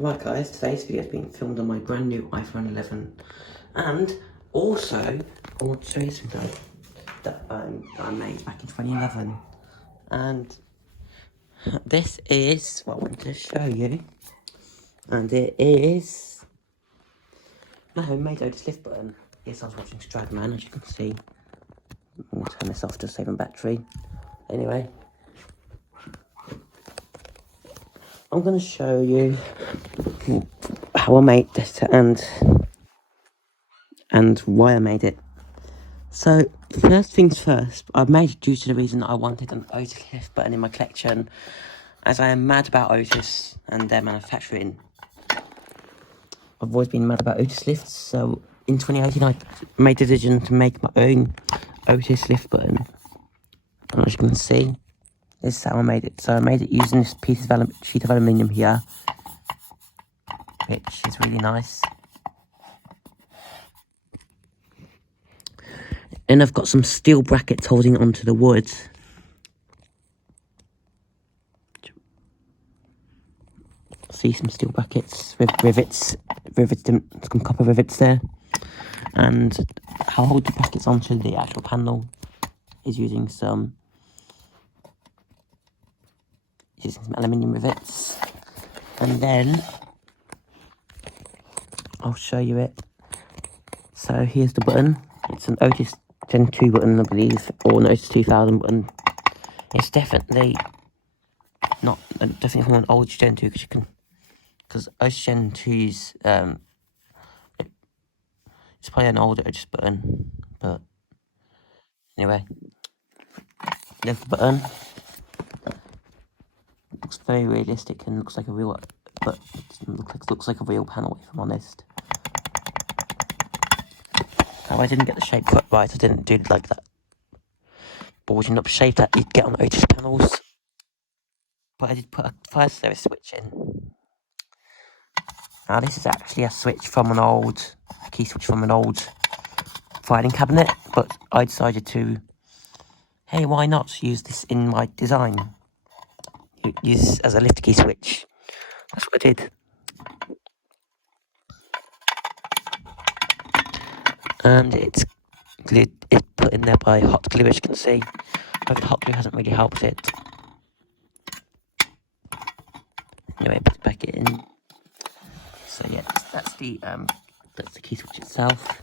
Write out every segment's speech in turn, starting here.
Alright guys, today's video has been filmed on my brand new iPhone 11, and also I want to show you something that I made back in 2011, and this is what I wanted to show you, and it is my homemade Otis lift button. Yes, I was watching Stradman, as you can see. I'm going to turn this off to save on battery. Anyway, I'm going to show you how I made this and why I made it. So, first things first, I made it due to the reason I wanted an Otis lift button in my collection, as I am mad about Otis and their manufacturing. I've always been mad about Otis lifts, so in 2018 I made the decision to make my own Otis lift button. And as you can see, this is how I made it. So I made it using this sheet of aluminium here, which is really nice. And I've got some steel brackets holding it onto the wood. See some steel brackets with some copper rivets there. And I'll hold the brackets onto the actual panel is using some aluminium rivets. And then I'll show you it. So here's the button. It's an Otis Gen 2 button, I believe, or an Otis 2000 button. It's definitely from an old Gen 2, because Otis Gen 2's it's probably an older Otis button, but anyway, there's the button. It looks very realistic and looks like a real, but it looks like a real panel, if I'm honest. Now, I didn't get the shape quite right. I didn't do like that bulging up shape that you'd get on Otis panels, but I did put a 5-series switch in. Now, this is actually a key switch from an old filing cabinet, but I decided to, hey, why not use this in my design? Use as a lift key switch. That's what I did. And it's put in there by hot glue, as you can see. But the hot glue hasn't really helped it. Anyway, put it back in. So yeah, that's the key switch itself.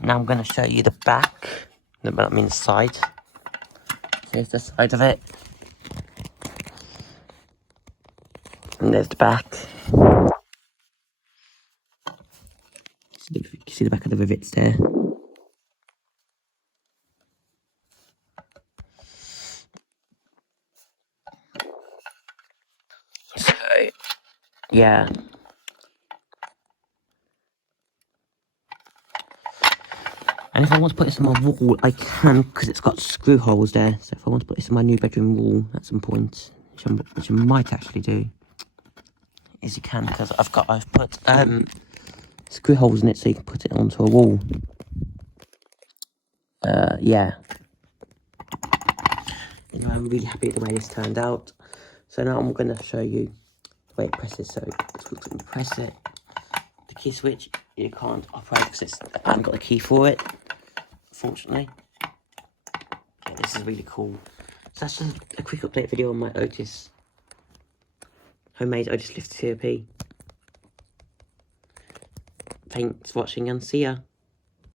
Now I'm going to show you the back. No, but I mean the side. Here's the side of it. And there's the back. You can see the back of the rivets there. So, yeah. And if I want to put this on my wall, I can, because it's got screw holes there. So if I want to put this on my new bedroom wall at some point, which I might actually do, is you can, because I've put screw holes in it so you can put it onto a wall. Yeah. Anyway, I'm really happy with the way this turned out. So now I'm going to show you the way it presses. So when you press it, the key switch, you can't operate because I haven't got the key for it, unfortunately. Yeah, this is really cool. So that's just a quick update video on my homemade Otis lift COP. Thanks for watching and see ya.